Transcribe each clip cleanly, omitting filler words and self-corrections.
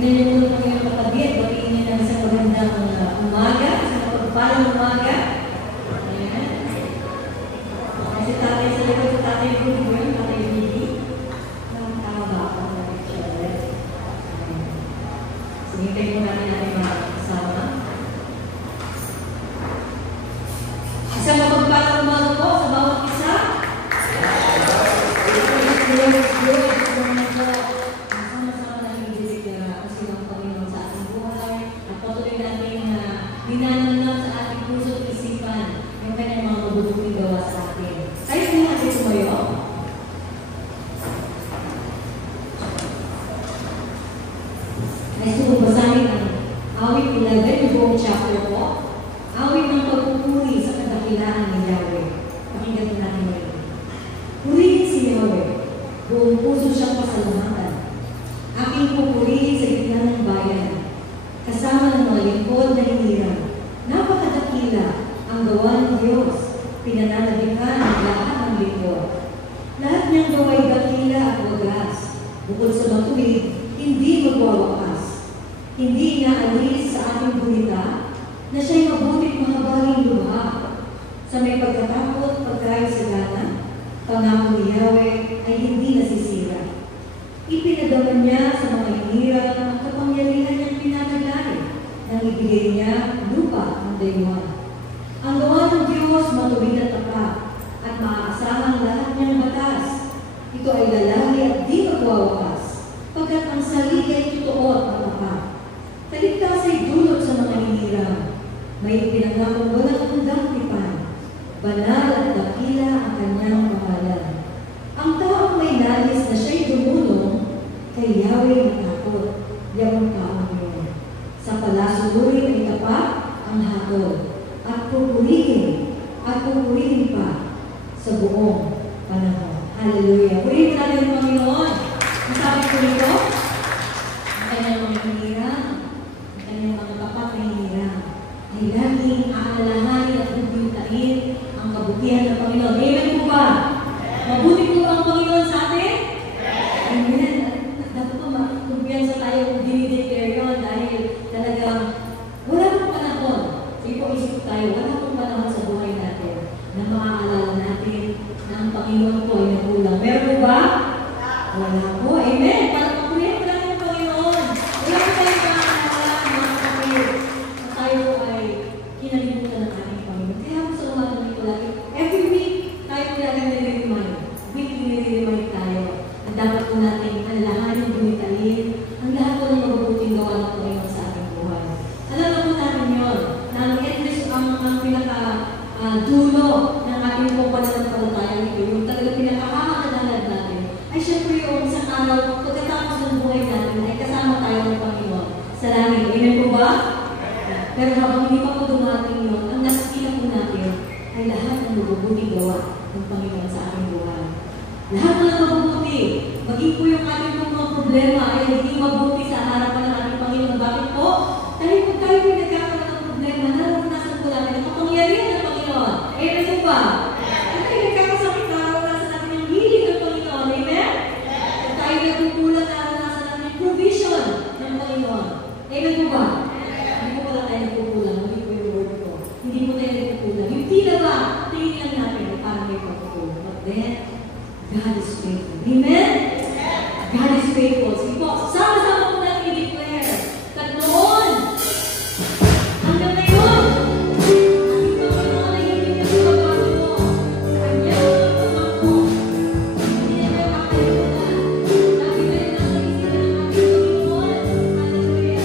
Tingnan niyo muna po yung kapatid. Batiin niyo ng isang magandang umaga, isang pagpalang umaga. Ayan. Kasi tatay sa likod, tatay Rudy po yun, tatay Rudy. Tama ba ako? Sige, kayo mo natin natin mga kasama. Isang mapagpalang umaga po sa bawat isa. Sama-sama natin i-declare kasi ang Panginoon sa ating buhay at patuloy natin dinanamnam sa ating puso at isipan yung kanyang mga mabubuting gawa sa atin. Tayo po natin tumayo. Ay basahin ang awit 11, yung buong chapter po. Awit ng pagpupuri sa kadakilaan ni Yahweh. Pakinggan po natin ngayon. Purihin si Yahweh. Buong puso siyang pasalamatan. Aking pupurihin sa gitna ng bayan, kasama ng mga lingkod na hinirang. Napakadakila ang gawa ng Diyos, pinananabikan ng lahat ng lingkod. Lahat niyang gawa'y dakila at wagas, bukod sa matuwid, hindi magwawakas. Hindi inaalis sa ating gunita na siya'y mabuting mahabaging luha. Sa may pagkatakot, pagkaisagana, pangako ni Yahweh ay hindi nasisira. Ipinadaman niya sa mga hinirang ang kapangyarihan niyang pinataglay nang ibigay niya lupa ng dayuhan. Ang gawa ng Diyos matuwid at tapat at maaasahan lahat niyang batas. Ito ay lalaki at di magwawakas, pagkat ang salita ay totoo at tapat. Taligtas ay dulot sa mga hinirang. May pinangakong walang hanggang tipan. Banal at dakila ang kanyang pangalan. Ang taong may nais na siya'y dumulong, kay Yahweh matakot, yung taong yun. Sa palasurin ay tapat ang hatol, at pupurihin pa sa buong panahon. Hallelujah! Purihin natin ang Panginoon. Ang sabi ko nito, ang kanyang mga hinirang, ang kanyang mga tapat na hinirang, ay laging aalalahanin at bubintain ang kabutihan ng Panginoon. Amen po ba? Mabuti po ang Panginoon sa atin? Amen. Dapat po kumpiyansa tayo kung dinideclare yun dahil talagang wala pong panahon. Sige po, isip tayo, wala pong panahon sa buhay natin na maaalala natin na ang Panginoon po ay nagulang. Meron po ba? Wala po. Amen. Para mapunin po lang ang Panginoon. Wala po tayo maaalala, mga kapatid, na tayo po ay kinalimutan ng ating Panginoon. Kaya po sa umaga nito lagi, every week, tayo po lagi nire-remind. Weekly nire-remind tayo. Ang dapat po natin alalahanin, bunitain, ang lahat po ng mabubuting gawa ng Panginoon sa ating buhay. Alam po natin yun, na ang endless, ang pinaka-dulo ng ating po pananampalataya nito, yung talagang pinaka-hahalalan natin, ay syempre yung isang araw, pagkatapos ng buhay natin, ay kasama tayo ng Panginoon sa langit. Amen po ba? Pero habang hindi pa po dumating yun, ang nakikita po natin ay lahat ng mabubuting gawa ng Panginoon sa ating buhay. Lahat ng mabubuti, maging po yung ating mga problema ay hindi mabuti sa harapan ng ating Panginoon. Bakit po? Dahil kung tayo po nagkakaroon ng problema, naranasan po natin ang kapangyarihan ng Panginoon. Amen po ba? At tayo nagkakasakit, naranasan natin ang hilig ng Panginoon. Amen? At tayo nagkukulat, naranasan natin ang provision ng Panginoon. Amen po ba? Hindi po pala tayo nagkukulang. Hindi po yung word ko. Hindi po tayo nagkukulang. Yung tila ba, tingin lang natin ay parang may pagkukulang. But then, God is faithful. Amen? God is faithful. Sige po, sama-sama po natin i-declare that noon, hanggang ngayon, ating Panginoon ay hindi niya sumabago. Kanyang pagmampo. Hindi niya kakalimutan. Lagi kayo nasa isipan ng ating Panginoon. Hallelujah.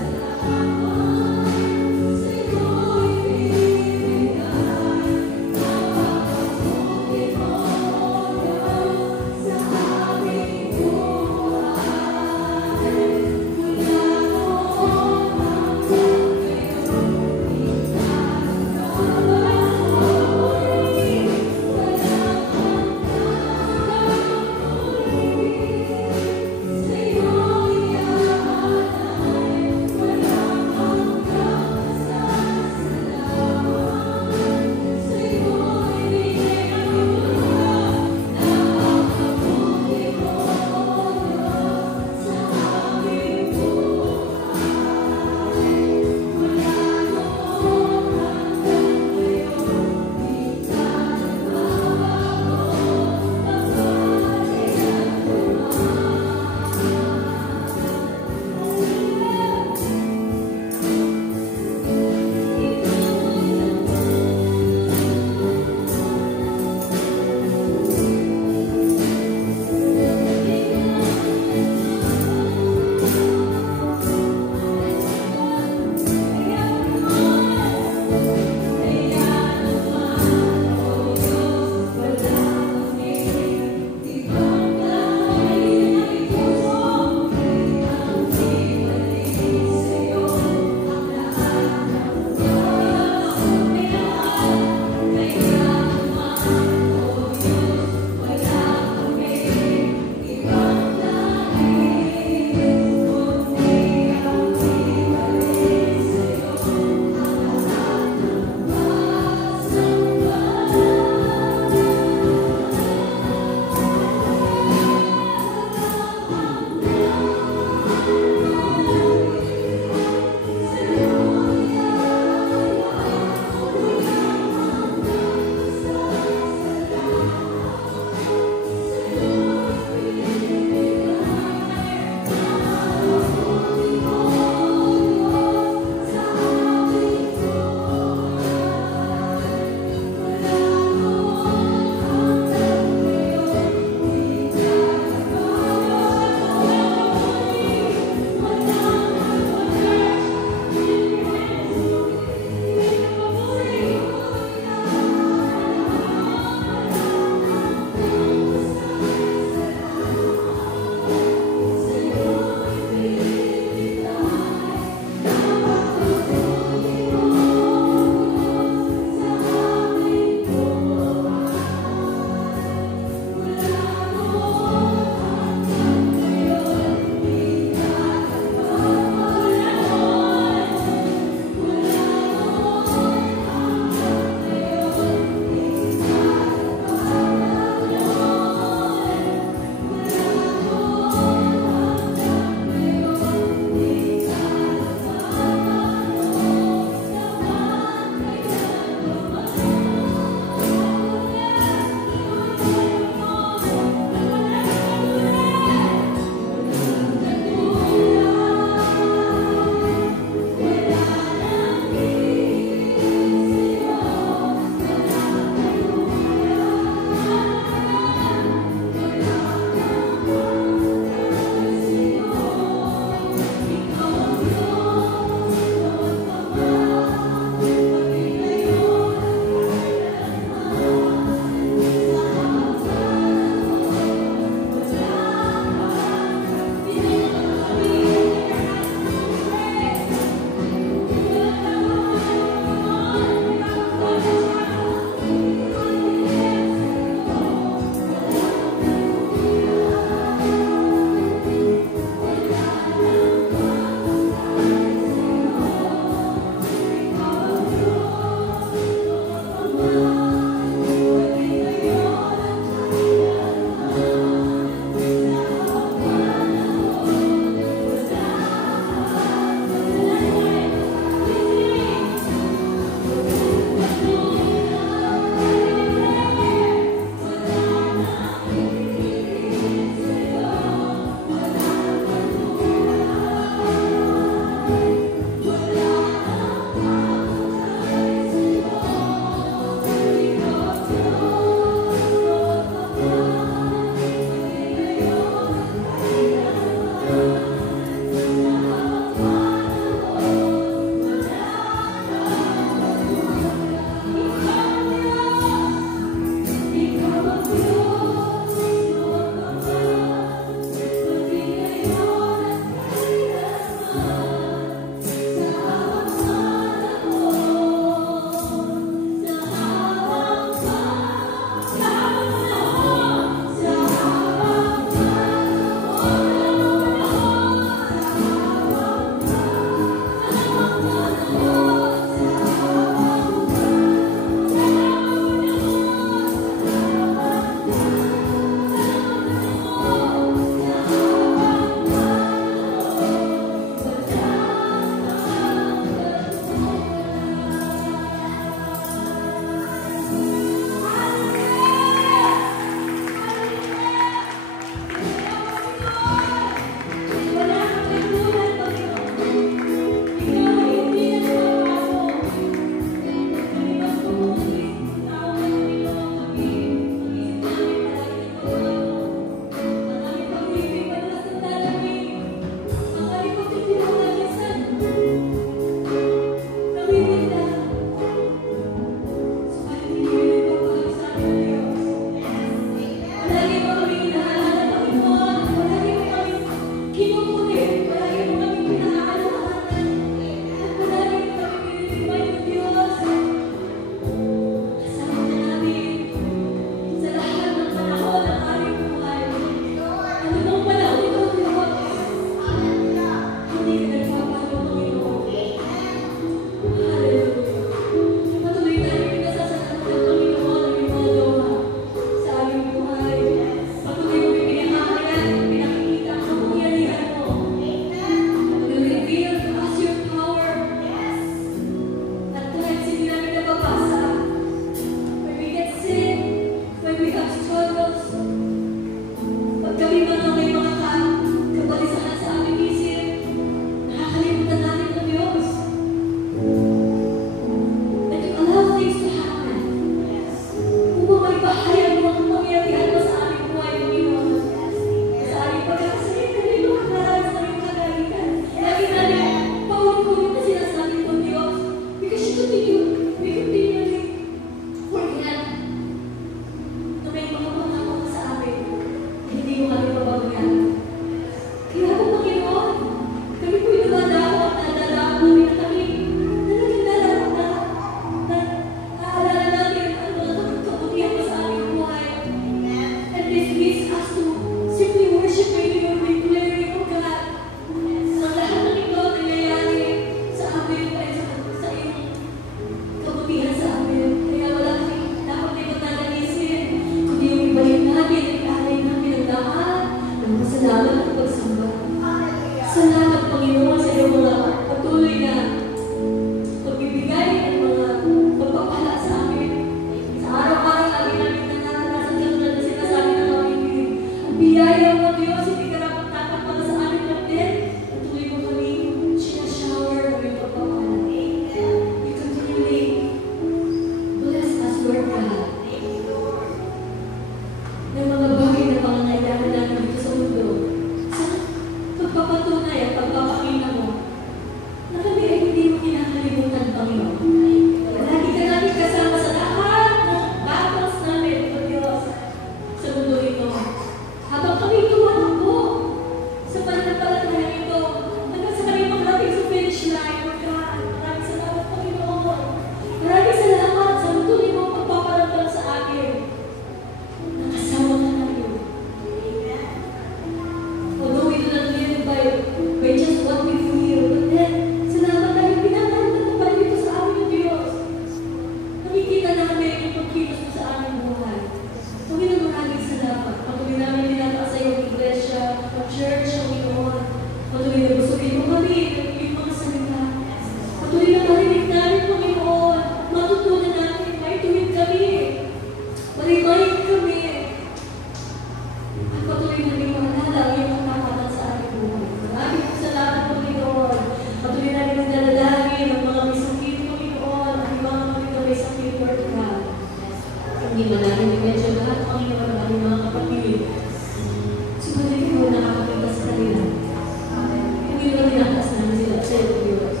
Panginoon, tinataas namin sila sa iyo, Diyos.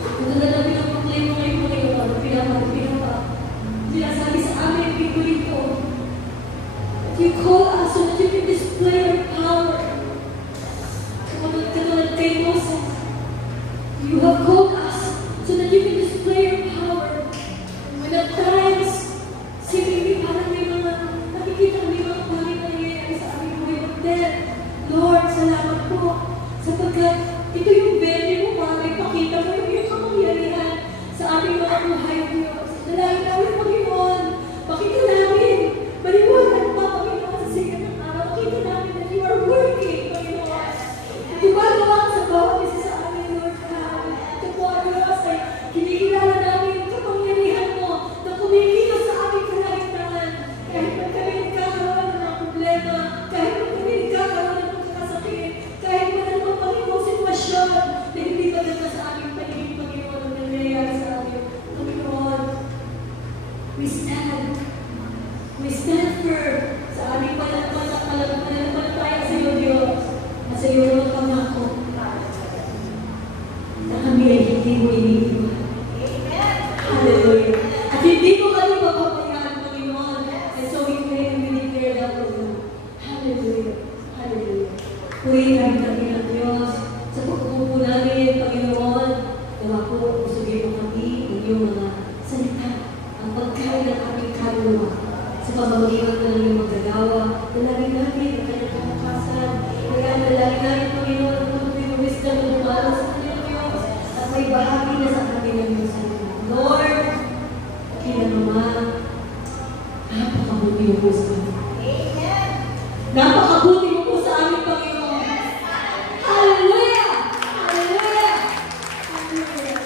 Katulad na pinaproklamo ngayon, Panginoon, sinasabi sa amin, pipuli ko, that you call us so that you can display your power. Katulad kay Moses, you have called us so that you can display your power. When at times, seemingly parang may mga nakikita may mga bagay na nangyayari sa aming buhay. But then, Lord, salamat po sapagkat ito yung venue mo para ipakita mo yung iyong kapangyarihan sa aming mga buhay, Diyos. Dalangin namin, Panginoon, pakita namin, maliwanag pa, Panginoon, sa sikat ng araw. Pakita namin that you are working, Panginoon. Gumagawa ka sa bawat isa sa amin, Lord God. Ito po, Diyos, ay kinikilala namin yung kapangyarihan mo na kumikilos sa aming kalagitnaan. Kahit pa kami nagkakaroon ng mga problema, kahit pa kami nagkakaroon ng pagkakasakit, kahit pa na naman, Panginoon, sitwasyon na hindi maganda sa aming paningin, Panginoon, ang nangyayari sa amin. Panginoon, we stand firm sa aming pananampalataya sa iyo, Diyos, at sa iyo mga pangako na kami ay hindi mo iniiwan. Hallelujah. At hindi mo kami papabayaan, Panginoon. And so we pray and we declare that for you. Hallelujah. Hallelujah. Purihin namin natin ang Diyos sa pagkukupo namin, Panginoon. Nawa po, usugin mo kami ng iyong mga salita, ang pagkain ng aming kaluluwa sa pamamagitan ng iyong magagawa. Dalangin namin ang kanyang kamakasan. Kaya dalangin namin, Panginoon, ang patuloy na wisdom na lumalo sa kanyang Diyos at may bahagi na sa amin ng iyong salita. Lord, kaya naman, napakabuti mo po sa amin. Napakabuti mo po sa amin, Panginoon. Hallelujah! Hallelujah! Hallelujah!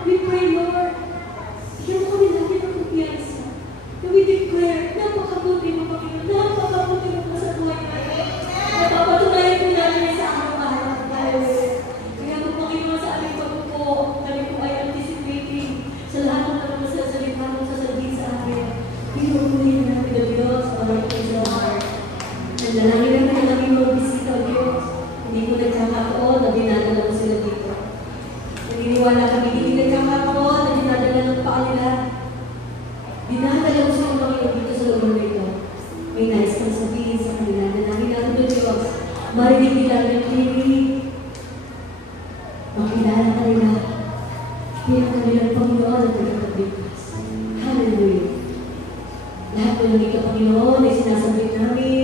We pray, Lord, bigyan mo kami lagi ng kumpiyansa na we declare, napakabuti mo, Panginoon, napakabuti mo po sa buhay natin. Napapatunayan po namin sa araw-araw. Kaya po, Panginoon, sa aming pagpupo, kami po ay anticipating sa lahat ng mga masasalita mo sasabihin sa amin. Pinupuli namin ang Diyos, our praise our heart. Nandalangin namin ang aming mga bisita, o Diyos. Hindi ko nagkakaroon na dinadala mo sila dito. Naniniwala kami, hindi nagkakaroon na dinadala ng paa nila. Dinadala mo sila, Panginoon, dito sa lugar na ito. May nais kang sabihin sa kanila. Nanangin natin o Diyos, marinig nila ng kinig. Makilala ka nila. Bilang kanilang Panginoon at nagkakabigkas. Hallelujah. Lahat po ng ito, Panginoon, ay sinasabit namin